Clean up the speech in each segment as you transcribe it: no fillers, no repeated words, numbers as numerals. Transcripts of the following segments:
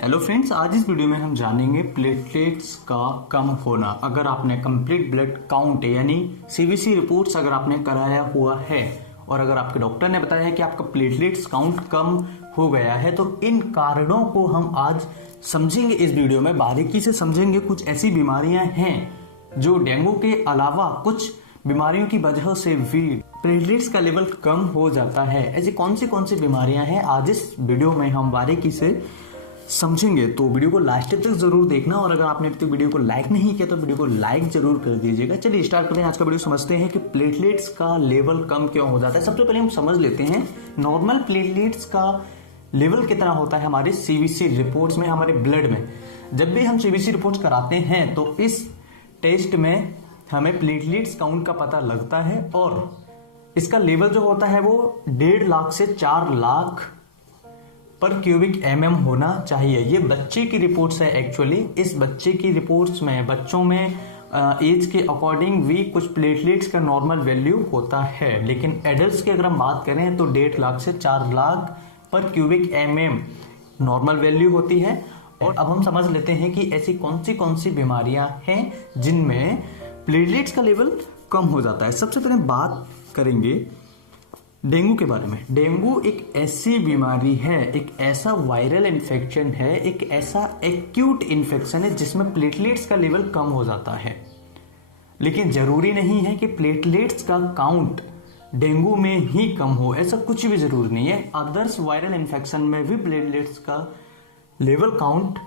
Hello friends, आज इस video में हम जानेंगे प्लेटलेट्स का कम होना। अगर आपने कंप्लीट ब्लड काउंट यानी सीबीसी रिपोर्ट्स अगर आपने कराया हुआ है और अगर आपके डॉक्टर ने बताया है कि आपका प्लेटलेट्स काउंट कम हो गया है, तो इन कारणों को हम आज समझेंगे। इस वीडियो में बारीकी से समझेंगे। कुछ ऐसी बीमारियां हैं जो डेंगू के अलावा कुछ बीमारियों की वजह से भी प्लेटलेट्स का लेवल कम हो जाता है। ऐसी कौन सी बीमारियां हैं, आज इस वीडियो में हम बारीकी से समझेंगे। तो वीडियो को लास्ट तक जरूर देखना, और अगर आपने अभी तक वीडियो को लाइक नहीं किया तो वीडियो को लाइक जरूर कर दीजिएगा। चलिए स्टार्ट करते हैं आज का वीडियो। समझते हैं कि प्लेटलेट्स का लेवल कम क्यों हो जाता है। सबसे पहले हम समझ लेते हैं नॉर्मल प्लेटलेट्स का लेवल कितना होता है हमारे सीबीसी रिपोर्ट्स में, हमारे ब्लड में। जब भी हम सीबीसी रिपोर्ट्स कराते हैं तो इस टेस्ट में हमें प्लेटलेट्स काउंट का पता लगता है, और इसका लेवल जो होता है वो 1.5 लाख से 4 लाख पर क्यूबिक एमएम होना चाहिए। ये बच्चे की रिपोर्ट्स है। एक्चुअली इस बच्चे की रिपोर्ट्स में बच्चों में एज के अकॉर्डिंग भी कुछ प्लेटलेट्स का नॉर्मल वैल्यू होता है, लेकिन एडल्ट्स की अगर हम बात करें तो 1.5 लाख से 4 लाख पर क्यूबिक एमएम नॉर्मल वैल्यू होती है। और अब हम समझ लेते हैं कि ऐसी कौन सी बीमारियां हैं जिनमें प्लेटलेट्स का लेवल कम हो जाता है। सबसे पहले बात करेंगे डेंगू के बारे में। डेंगू एक ऐसी बीमारी है, एक ऐसा वायरल इन्फेक्शन है, एक ऐसा एक्यूट इन्फेक्शन है जिसमें प्लेटलेट्स का लेवल कम हो जाता है। लेकिन जरूरी नहीं है कि प्लेटलेट्स का काउंट डेंगू में ही कम हो, ऐसा कुछ भी जरूरी नहीं है। अदर्स वायरल इन्फेक्शन में भी प्लेटलेट्स का लेवल काउंट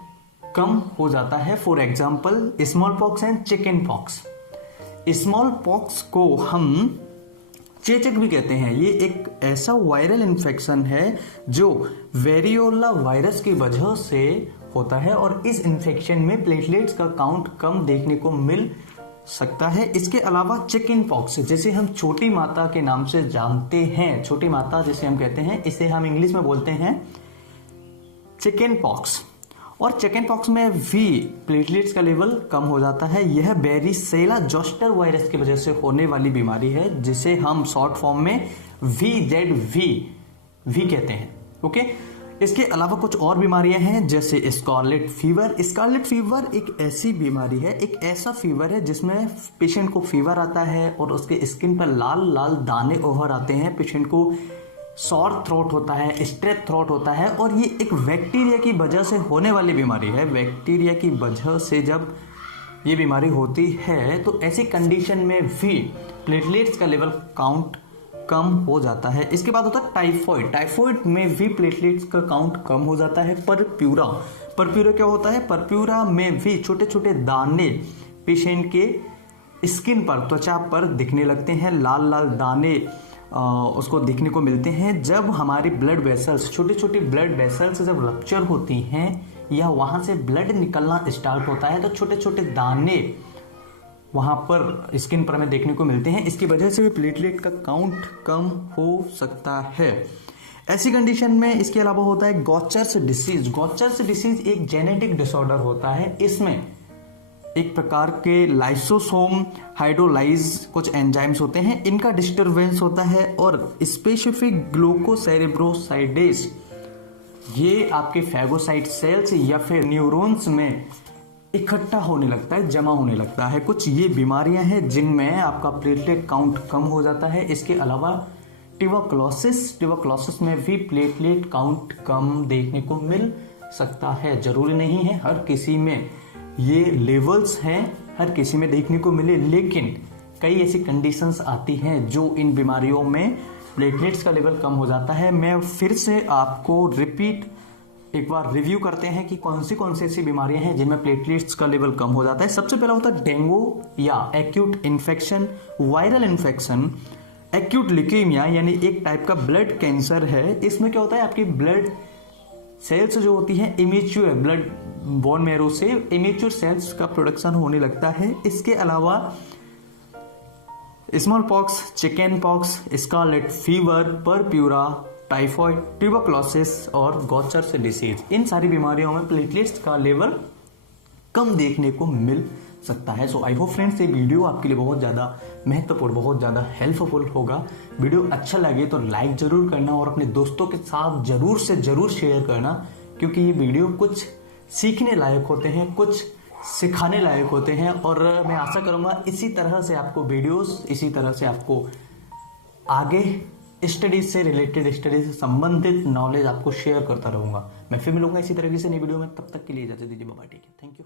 कम हो जाता है। For example small pox and chicken pox. Small pox को हम चेचक भी कहते हैं। ये एक ऐसा वायरल इन्फेक्शन है जो वेरियोला वायरस की वजह से होता है, और इस इन्फेक्शन में प्लेटलेट्स का काउंट कम देखने को मिल सकता है। इसके अलावा चिकन पॉक्स, जैसे हम छोटी माता के नाम से जानते हैं, छोटी माता जिसे हम कहते हैं, इसे हम इंग्लिश में बोलते हैं चिकन पॉक्स। और चिकन पॉक्स में भी प्लेटलेट्स का लेवल कम हो जाता है। यह वेरिसेला जोस्टर वायरस की वजह से होने वाली बीमारी है, जिसे हम शॉर्ट फॉर्म में VZV कहते हैं। ओके, इसके अलावा कुछ और बीमारियां हैं जैसे स्कारलेट फीवर। स्कारलेट फीवर एक ऐसी बीमारी है, एक ऐसा फीवर है जिसमें पेशेंट को फीवर आता है और उसके स्किन पर लाल लाल दाने उभर आते हैं। पेशेंट को सॉर थ्रोट होता है, स्ट्रेप थ्रोट होता है, और ये एक बैक्टीरिया की वजह से होने वाली बीमारी है। बैक्टीरिया की वजह से जब ये बीमारी होती है तो ऐसी कंडीशन में भी प्लेटलेट्स का लेवल काउंट कम हो जाता है। इसके बाद होता है टाइफॉइड। टाइफॉइड में भी प्लेटलेट्स का काउंट कम हो जाता है। परप्यूरा क्या होता है? परप्यूरा में भी छोटे छोटे दाने पेशेंट के स्किन पर, त्वचा पर दिखने लगते हैं। लाल लाल दाने उसको दिखने को मिलते हैं जब हमारी ब्लड वेसल्स, छोटी छोटी ब्लड वेसल्स जब रप्चर होती हैं या वहां से ब्लड निकलना स्टार्ट होता है, तो छोटे छोटे दाने वहां पर स्किन पर हमें देखने को मिलते हैं। इसकी वजह से भी प्लेटलेट का काउंट कम हो सकता है। ऐसी कंडीशन में इसके अलावा होता है गॉचर्स डिसीज। गॉचर्स डिसीज एक जेनेटिक डिसऑर्डर होता है। इसमें एक प्रकार के लाइसोसोम हाइड्रोलाइज कुछ एंजाइम्स होते हैं, इनका डिस्टरबेंस होता है, और स्पेसिफिक ग्लूकोसेरेब्रोसाइडेज ये आपके फैगोसाइट सेल्स या फिर न्यूरॉन्स में इकट्ठा होने लगता है, जमा होने लगता है। कुछ ये बीमारियां हैं जिनमें आपका प्लेटलेट काउंट कम हो जाता है। इसके अलावा ट्यूबरक्लोसिस में भी प्लेटलेट काउंट कम देखने को मिल सकता है। जरूरी नहीं है हर किसी में ये लेवल्स हैं, हर किसी में देखने को मिले, लेकिन कई ऐसी कंडीशंस आती हैं जो इन बीमारियों में प्लेटलेट्स का लेवल कम हो जाता है। मैं फिर से आपको एक बार रिव्यू करते हैं कि कौन सी ऐसी बीमारियां हैं जिनमें प्लेटलेट्स का लेवल कम हो जाता है। सबसे पहला होता है डेंगू या acute infection, viral infection. Acute leukaemia यानी एक टाइप का ब्लड कैंसर है। इसमें क्या होता है, आपकी ब्लड सेल्स जो होती है इमेच्योर, ब्लड बोन मैरो से इमेच्योर सेल्स का प्रोडक्शन होने लगता है। इसके अलावा small pox, chicken pox, scarlet fever, purpura, typhoid, tuberculosis और गॉचर्स डिसीज, इन सारी बीमारियों में प्लेटलेट्स का लेवल कम देखने को मिल सकता है। सो आई होप फ्रेंड्स ये वीडियो आपके लिए बहुत ज़्यादा महत्वपूर्ण, बहुत ज़्यादा हेल्पफुल होगा। वीडियो अच्छा लगे तो लाइक जरूर करना और अपने दोस्तों के साथ जरूर से जरूर शेयर करना, क्योंकि ये वीडियो कुछ सीखने लायक होते हैं, कुछ सिखाने लायक होते हैं। और मैं आशा करूंगा इसी तरह से आपको वीडियोस, इसी तरह से आपको आगे स्टडीज से रिलेटेड, स्टडीज से संबंधित नॉलेज आपको शेयर करता रहूंगा। मैं फिर मिलूंगा इसी तरह की से नई वीडियो में, तब तक के लिए इजाजत दीजिए, बाय बाय, ठीक है, थैंक यू।